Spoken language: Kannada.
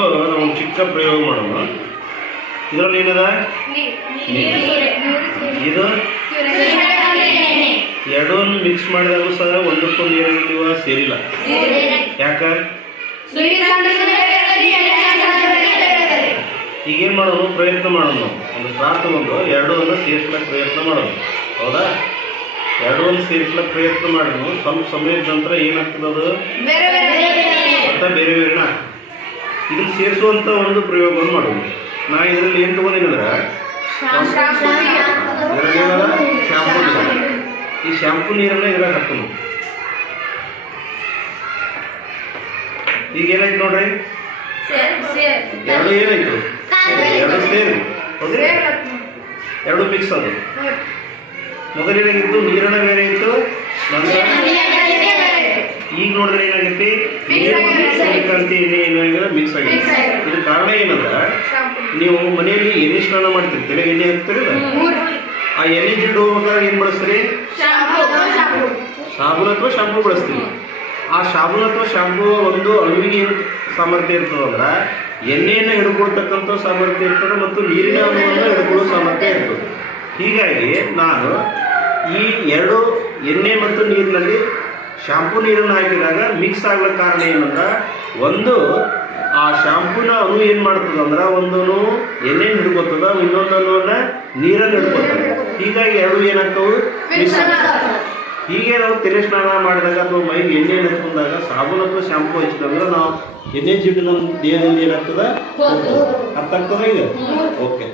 ನಾವು ಚಿಕ್ಕ ಪ್ರಯೋಗ ಮಾಡೋಣ. ಇದರಲ್ಲಿ ಏನಿದೆ? ಇದು? ಎರಡನ್ನು ಮಿಕ್ಸ್ ಮಾಡಿದಾಗೂ ಸಹ ಒಂದಕ್ಕೊಂದು ಏನಾಗಿಲ್ವ ಸೇರಿಲ್ಲ. ಯಾಕ? ಈಗೇನು ಮಾಡೋಣ ಪ್ರಯತ್ನ ಮಾಡೋಣ ನಾವು ಒಂದು ಸ್ಟಾರ್ ತಗೊಂಡು ಎರಡನ್ನು ಸೇರಿಸ್ಲಕ್ಕೆ ಪ್ರಯತ್ನ ಮಾಡೋದು. ಹೌದಾ? ಎರಡನ್ನು ಸೇರಿಸ್ಲಕ್ ಪ್ರಯತ್ನ ಮಾಡೋದು ಸ್ವಲ್ಪ ಸಮಯದ ನಂತರ ಏನಾಗ್ತದೆ ಅದು ಮತ್ತೆ ಬೇರೆ ಬೇರೆನ ಇದನ್ನ ಸೇರಿಸುವಂತ ಒಂದು ಪ್ರಯೋಗವನ್ನು ಮಾಡೋದು. ನಾ ಇದರಲ್ಲಿ ಏನು ತಗೊಂಡಿನಂದ್ರೆ ಶಾಂಪು ನೀರು. ಈ ಶಾಂಪು ನೀರನ್ನ ಇದ್ರಾಗ ಹಾಕೋದು ಈಗ ಏನಾಯ್ತು ನೋಡ್ರಿ? ಎರಡು ಏನಾಯ್ತು? ಎರಡು ಸೇರಿ. ಎರಡು ಮಿಕ್ಸ್ ಅದು. ಮೊದಲೇನಾಗಿತ್ತು ನೀರನ್ನ ಬೇರೆ ಇತ್ತು. ನಂತರ ಈಗ ನೋಡಿದ್ರೆ ಏನಾಗೈತಿ? ನೀರು ಸೂರ್ಯಕಾಂತಿ ಎಣ್ಣೆ ಏನಾಗಿದೆ ಮಿಕ್ಸ್ ಆಗಿದೆ. ಇದು ಕಾರಣ ಏನಂದ್ರೆ ನೀವು ಮನೆಯಲ್ಲಿ ಎಣ್ಣೆ ಸ್ನಾನ ಮಾಡ್ತೀರಿ. ತಲೆ ಎಣ್ಣೆ ಹಾಕ್ತೀರಿ ಆ ಎಣ್ಣೆ ಜಿಡ್ಡು ಹೋಗ್ಬೇಕಾದ್ರೆ ಏನ್ ಬಳಸ್ತೀರಿ? ಸಾಬೂನ್ ಅಥವಾ ಶಾಂಪೂ ಬಳಸ್ತೀವಿ ಆ ಸಾಬೂನ್ ಅಥವಾ ಶಾಂಪೂ ಒಂದು ಅಣುವಿಗೆ ಏನು ಸಾಮರ್ಥ್ಯ ಅಂದ್ರೆ ಎಣ್ಣೆಯನ್ನು ಹಿಡ್ಕೊಳ್ತಕ್ಕಂಥ ಸಾಮರ್ಥ್ಯ ಇರ್ತದೆ ಮತ್ತು ನೀರಿನ ಅಣುವನ್ನು ಹಿಡ್ಕೊಳ್ಳೋ ಸಾಮರ್ಥ್ಯ ಇರ್ತದೆ. ಹೀಗಾಗಿ ನಾನು ಈ ಎರಡು ಎಣ್ಣೆ ಮತ್ತು ನೀರಿನಲ್ಲಿ ಶಾಂಪೂ ನೀರನ್ನು ಹಾಕಿದಾಗ ಮಿಕ್ಸ್ ಆಗ್ಲಿಕ್ಕೆ ಕಾರಣ ಏನಂದ್ರೆ ಒಂದು ಆ ಶಾಂಪೂನ ಅನು ಏನು ಮಾಡ್ತದ ಅಂದ್ರೆ ಒಂದನು ಎಣ್ಣೆ ಹಿಡ್ಕೊತದ ಇನ್ನೊಂದು ಅಣುವನ್ನ ನೀರನ್ನು ಹಿಡ್ಕೊತದ. ಹೀಗಾಗಿ ಎರಡು ಏನಾಗ್ತವು? ಮಿಕ್ಸ್ ಹೀಗೆ ನಾವು ತೆರೆ ಸ್ನಾನ ಮಾಡಿದಾಗ ಅಥವಾ ಮೈಗೆ ಎಣ್ಣೆ ಹಚ್ಕೊಂಡಾಗ ಸಾಬೂನು ಅಥವಾ ಶಾಂಪೂ ಹಚ್ಚಿದಾಗ ನಾವು ಎಣ್ಣೆ ಜಿಡ್ಡು ನಮ್ಮ ದೇಹದಲ್ಲಿ ಏನಾಗ್ತದ? ಅರ್ಥ ಆಗ್ತದ ಈಗ? ಓಕೆ